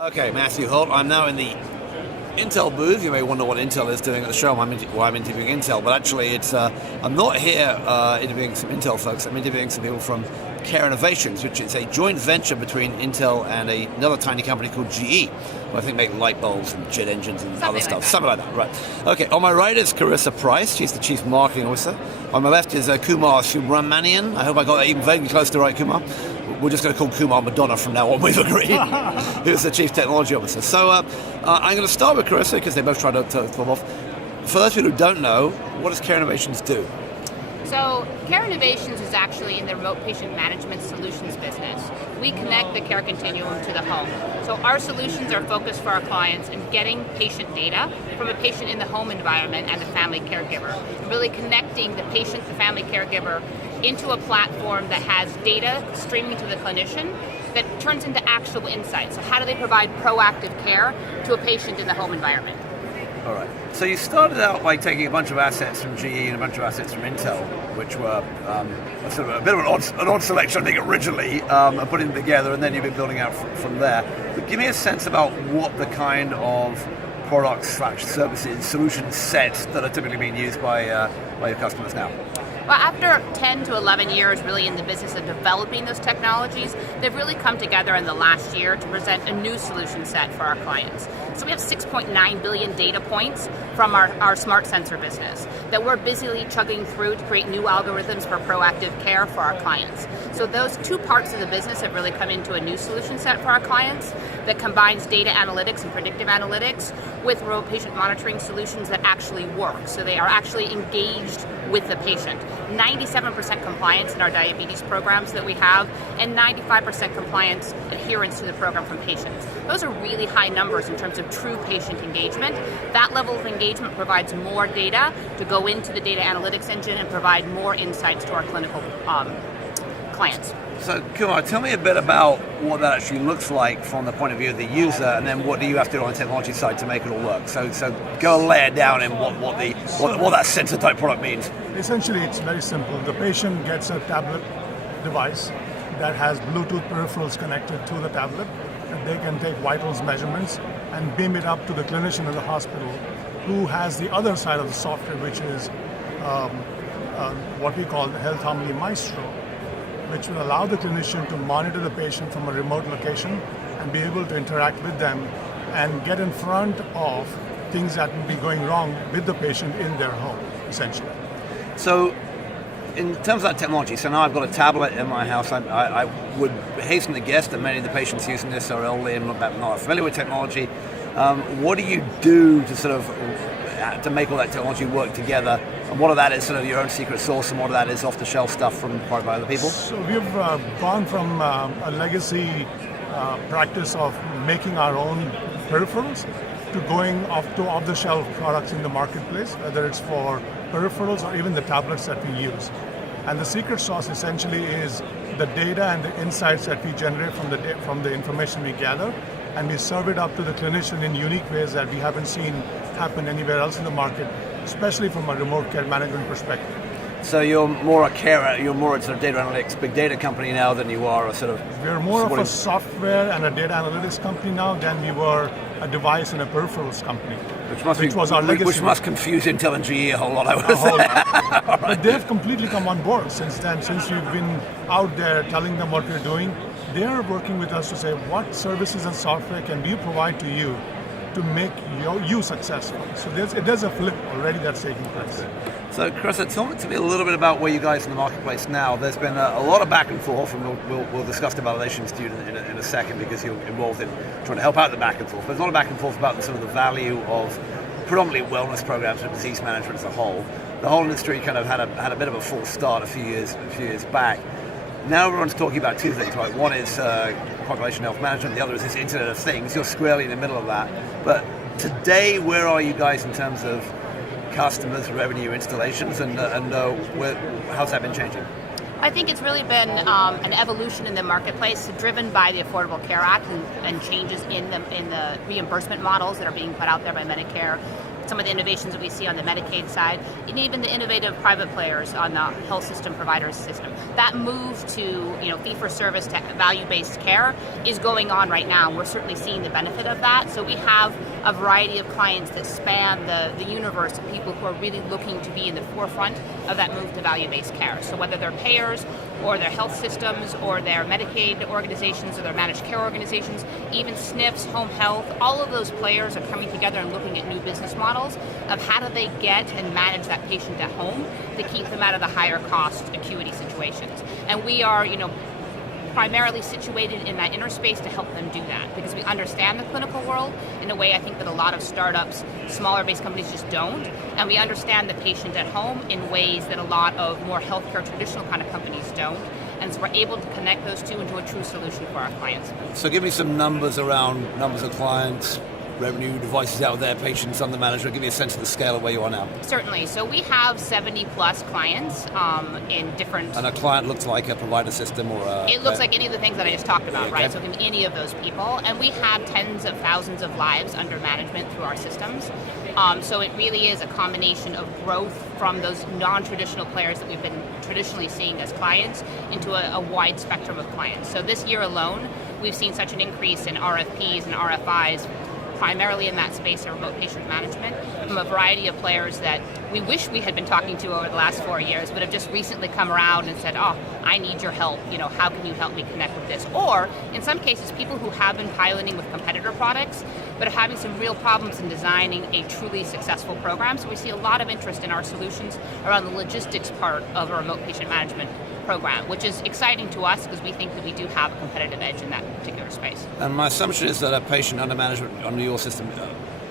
Okay, Matthew Holt. I'm now in the Intel booth. You may wonder what Intel is doing at the show, why I'm interviewing Intel, but actually I'm not here interviewing some Intel folks. I'm interviewing some people from Care Innovations, which is a joint venture between Intel and another tiny company called GE, who I think make light bulbs and jet engines and other stuff. Something like that, right. Okay, on my right is Karissa Price. She's the Chief Marketing Officer. On my left is Kumar Subramanian. I hope I got that even vaguely close to right, Kumar. We're just going to call Kumar Madonna from now on, we've agreed. Who's the Chief Technology Officer. So I'm going to start with Karissa, because they both try to pull off. For those people who don't know, what does Care Innovations do? So Care Innovations is actually in the remote patient management solutions business. We connect the care continuum to the home. So our solutions are focused for our clients in getting patient data from a patient in the home environment and the family caregiver. Really connecting the patient, the family caregiver, into a platform that has data streaming to the clinician that turns into actual insights. So how do they provide proactive care to a patient in the home environment? All right. So you started out by taking a bunch of assets from GE and a bunch of assets from Intel, which were sort of a bit of an odd selection, I think, originally, and putting them together, and then you've been building out from there. But give me a sense about what the kind of products/services, solution sets that are typically being used by your customers now. Well, after 10 to 11 years really in the business of developing those technologies, they've really come together in the last year to present a new solution set for our clients. So we have 6.9 billion data points from our smart sensor business that we're busily chugging through to create new algorithms for proactive care for our clients. So those two parts of the business have really come into a new solution set for our clients that combines data analytics and predictive analytics with remote patient monitoring solutions that actually work. So they are actually engaged with the patient. 97% compliance in our diabetes programs that we have, and 95% compliance adherence to the program from patients. Those are really high numbers in terms of true patient engagement. That level of engagement provides more data to go into the data analytics engine and provide more insights to our clinical clients. So, Kumar, tell me a bit about what that actually looks like from the point of view of the user, and then what do you have to do on the technology side to make it all work? So go lay it down in what that sensor type product means. Essentially, it's very simple. The patient gets a tablet device that has Bluetooth peripherals connected to the tablet, and they can take vitals measurements and beam it up to the clinician in the hospital, who has the other side of the software, which is what we call the Health Harmony Maestro, which will allow the clinician to monitor the patient from a remote location and be able to interact with them and get in front of things that will be going wrong with the patient in their home, essentially. So, in terms of that technology, so now I've got a tablet in my house. I would hasten to guess that many of the patients using this are elderly and not familiar with technology. What do you do to make all that technology work together? And what of that is sort of your own secret sauce, and what of that is off-the-shelf stuff from provided by other people? So we've gone from a legacy practice of making our own peripherals to going off-the-shelf products in the marketplace, whether it's for peripherals or even the tablets that we use. And the secret sauce essentially is the data and the insights that we generate from the information we gather, and we serve it up to the clinician in unique ways that we haven't seen happen anywhere else in the market, especially from a remote care management perspective. So you're more a sort of data analytics, big data company now than you are a sort of... We're more of a software and a data analytics company now than we were a device and a peripherals company. Which was our legacy. Which must confuse Intel and GE a whole lot, I would say. Right. But they've completely come on board since then. Since we've been out there telling them what we're doing, they're working with us to say, what services and software can we provide to you to make you successful? So there's a flip already that's taking place. So, Karissa, tell me to me a little bit about where you guys in the marketplace now. There's been a lot of back and forth, and we'll discuss the validation student in a second, because you're involved in trying to help out the back and forth. There's a lot of back and forth about the value of predominantly wellness programs and disease management as a whole. The whole industry kind of had a bit of a false start a few years back. Now everyone's talking about two things, right? One is population health management, the other is this Internet of Things. You're squarely in the middle of that. But today, where are you guys in terms of customers, revenue, installations, and how's that been changing? I think it's really been an evolution in the marketplace driven by the Affordable Care Act and changes in the reimbursement models that are being put out there by Medicare. some of the innovations that we see on the Medicaid side, and even the innovative private players on the health system providers system. That move to fee-for-service to value-based care is going on right now. We're certainly seeing the benefit of that. So we have a variety of clients that span the universe of people who are really looking to be in the forefront of that move to value-based care. So whether they're payers or their health systems or their Medicaid organizations or their managed care organizations, even SNFs, home health, all of those players are coming together and looking at new business models of how do they get and manage that patient at home to keep them out of the higher cost acuity situations. And we are, primarily situated in that inner space to help them do that because we understand the clinical world in a way I think that a lot of startups, smaller based companies just don't, and we understand the patient at home in ways that a lot of more healthcare traditional kind of companies don't, and so we're able to connect those two into a true solution for our clients. So give me some numbers around numbers of clients, revenue, devices out there, patients under management. Give me a sense of the scale of where you are now. Certainly. So we have 70 plus clients in different... And a client looks like a provider system or a... It looks like any of the things that I just talked about, okay. right? So it can be any of those people. And we have tens of thousands of lives under management through our systems. So it really is a combination of growth from those non-traditional players that we've been traditionally seeing as clients into a wide spectrum of clients. So this year alone, we've seen such an increase in RFPs and RFIs primarily in that space of remote patient management from a variety of players that we wish we had been talking to over the last 4 years, but have just recently come around and said, oh, I need your help. How can you help me connect with this? Or in some cases, people who have been piloting with competitor products, but are having some real problems in designing a truly successful program. So we see a lot of interest in our solutions around the logistics part of a remote patient management program, which is exciting to us because we think that we do have a competitive edge in that particular space. And my assumption is that a patient under management under your system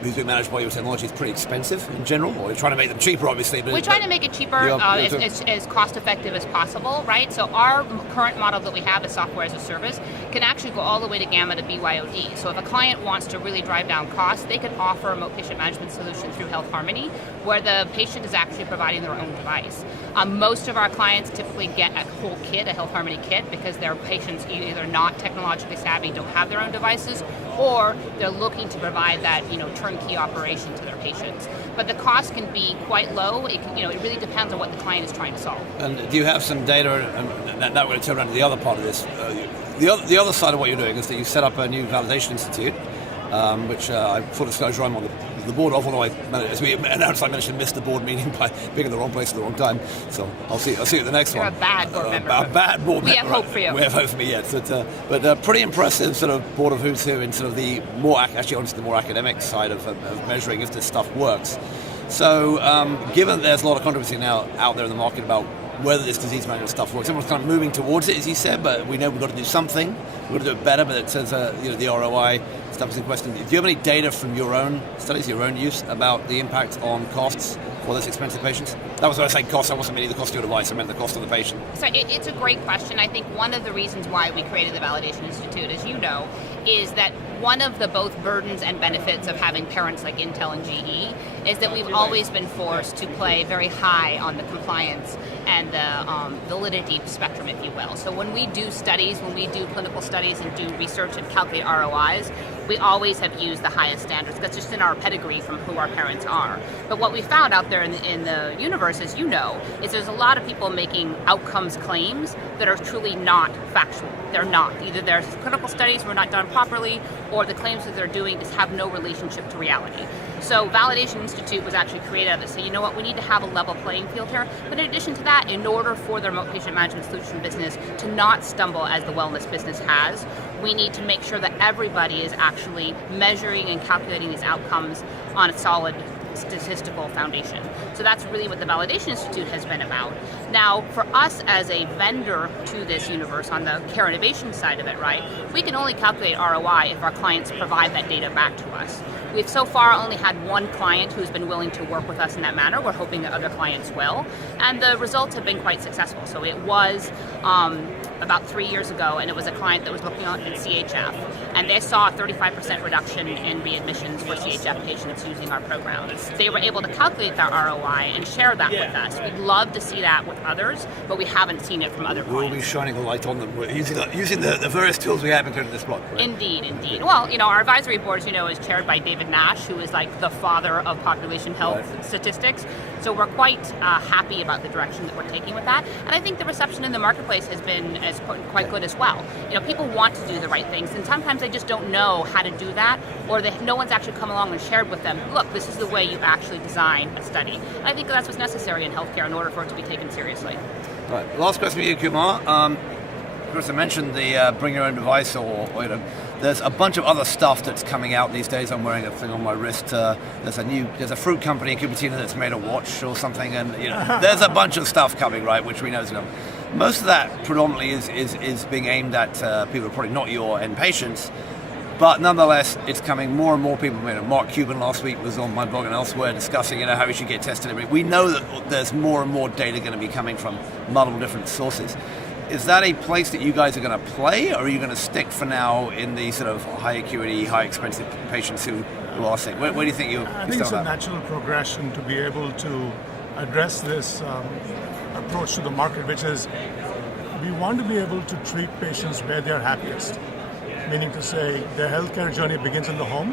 who's being managed by your technology is pretty expensive in general, or you're trying to make them cheaper, obviously. But we're trying to make it cheaper, as cost effective as possible, right? So our current model that we have as software as a service can actually go all the way to gamma to BYOD. So if a client wants to really drive down costs, they could offer a remote patient management solution through Health Harmony, where the patient is actually providing their own device. Most of our clients typically get a whole kit, a Health Harmony kit, because their patients either not technologically savvy, don't have their own devices, or they're looking to provide that turnkey operation to their patients. But the cost can be quite low. It can, it really depends on what the client is trying to solve. And do you have some data? And that would turn around to the other part of this. The other side of what you're doing is that you set up a new validation institute, which I full disclosure I'm on the board of, although as we announced, I managed to miss the board meeting by being in the wrong place at the wrong time. So I'll see you at the next You're one. You're a bad board member. A bad board member. We have hope for you. We have hope for me, yes. But pretty impressive sort of board of who's who in sort of the more academic side of measuring if this stuff works. So given there's a lot of controversy now out there in the market about whether this disease management stuff works, everyone's kind of moving towards it, as you said, but we know we've got to do something. We've got to do it better, but it says the ROI stuff is in question. Do you have any data from your own studies, your own use, about the impact on costs for this expensive patients? That was when I said cost, I wasn't meaning the cost of your device, I meant the cost of the patient. So it's a great question. I think one of the reasons why we created the Validation Institute, as you know, is that one of the both burdens and benefits of having parents like Intel and GE is that we've always been forced to play very high on the compliance and the validity spectrum, if you will. So when we do studies, when we do clinical studies and do research and calculate ROIs, we always have used the highest standards. That's just in our pedigree from who our parents are. But what we found out there in the universe, as you know, is there's a lot of people making outcomes claims that are truly not factual. They're not. Either their clinical studies were not done properly, or the claims that they're doing just have no relationship to reality. So Validation Institute was actually created to say, you know what, we need to have a level playing field here. But in addition to that, in order for the remote patient management solution business to not stumble as the wellness business has, we need to make sure that everybody is actually measuring and calculating these outcomes on a solid statistical foundation. So that's really what the Validation Institute has been about. Now, for us as a vendor to this universe on the care innovation side of it, right, we can only calculate ROI if our clients provide that data back to us. We've so far only had one client who's been willing to work with us in that manner. We're hoping that other clients will. And the results have been quite successful. So it was about 3 years ago, and it was a client that was looking at CHF, and they saw a 35% reduction in readmissions for CHF patients using our programs. They were able to calculate that ROI and share that with us. We'd love to see that with others, but we haven't seen it from other clients. We'll be shining a light on them. We're using the various tools we have, including this blog. Right? Indeed. Well, our advisory board, as you know, is chaired by David Nash, who is like the father of population health statistics. So we're quite happy about the direction that we're taking with that. And I think the reception in the marketplace has been quite good as well. People want to do the right things, and sometimes they just don't know how to do that, or no one's actually come along and shared with them, look, this is the way you actually design a study. And I think that's what's necessary in healthcare in order for it to be taken seriously. Right. Last question for you, Kumar. Karissa mentioned the bring your own device, or there's a bunch of other stuff that's coming out these days. I'm wearing a thing on my wrist. There's a fruit company in Cupertino that's made a watch or something, and there's a bunch of stuff coming, right, which we know is coming. Most of that predominantly is being aimed at people who are probably not your end patients, but nonetheless, it's coming. More and more people. Mark Cuban last week was on my blog and elsewhere discussing how we should get tested. We know that there's more and more data going to be coming from multiple different sources. Is that a place that you guys are going to play, or are you going to stick for now in the sort of high acuity, high expensive patients who are sick? Where do you think I think it's a natural progression to be able to address this approach to the market, which is we want to be able to treat patients where they're happiest, meaning to say their healthcare journey begins in the home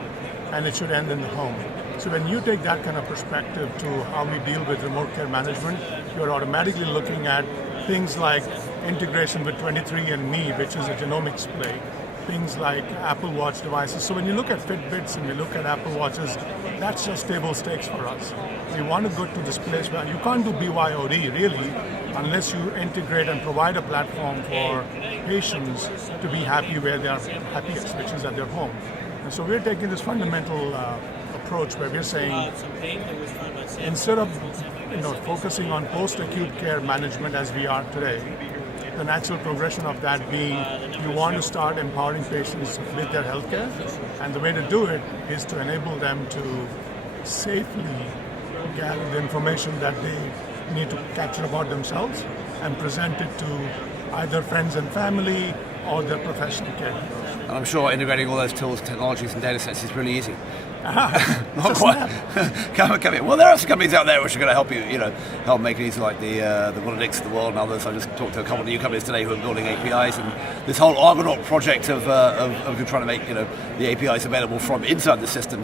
and it should end in the home. So when you take that kind of perspective to how we deal with remote care management, you're automatically looking at things like integration with 23andMe, which is a genomics play, things like Apple Watch devices. So when you look at Fitbits and we look at Apple Watches, that's just table stakes for us. We want to go to this place where you can't do BYOD really unless you integrate and provide a platform for patients to be happy where they are happiest, which is at their home. And so we're taking this fundamental approach where we're saying instead of focusing on post-acute care management as we are today, the natural progression of that being you want to start empowering patients with their healthcare, and the way to do it is to enable them to safely gather the information that they need to capture about themselves and present it to either friends and family or their professional caregivers. And I'm sure integrating all those tools, technologies, and data sets is really easy. Not quite. Come here. Well, there are some companies out there which are going to help you, help make it easy, like the Monoliths of the world and others. I just talked to a couple of new companies today who are building APIs, and this whole Argonaut project of trying to make the APIs available from inside the system.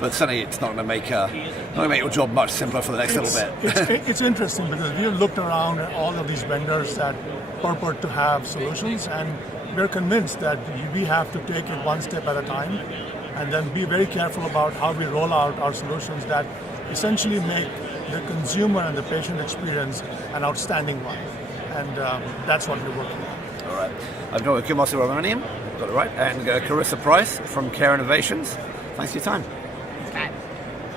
But certainly it's not going to make your job much simpler for the next little bit. It's interesting because we've looked around at all of these vendors that purport to have solutions, and we're convinced that we have to take it one step at a time and then be very careful about how we roll out our solutions that essentially make the consumer and the patient experience an outstanding one. And that's what we're working on. All right. I've got Kumar Subramanian, got it right, and Karissa Price from Care Innovations. Thanks for your time.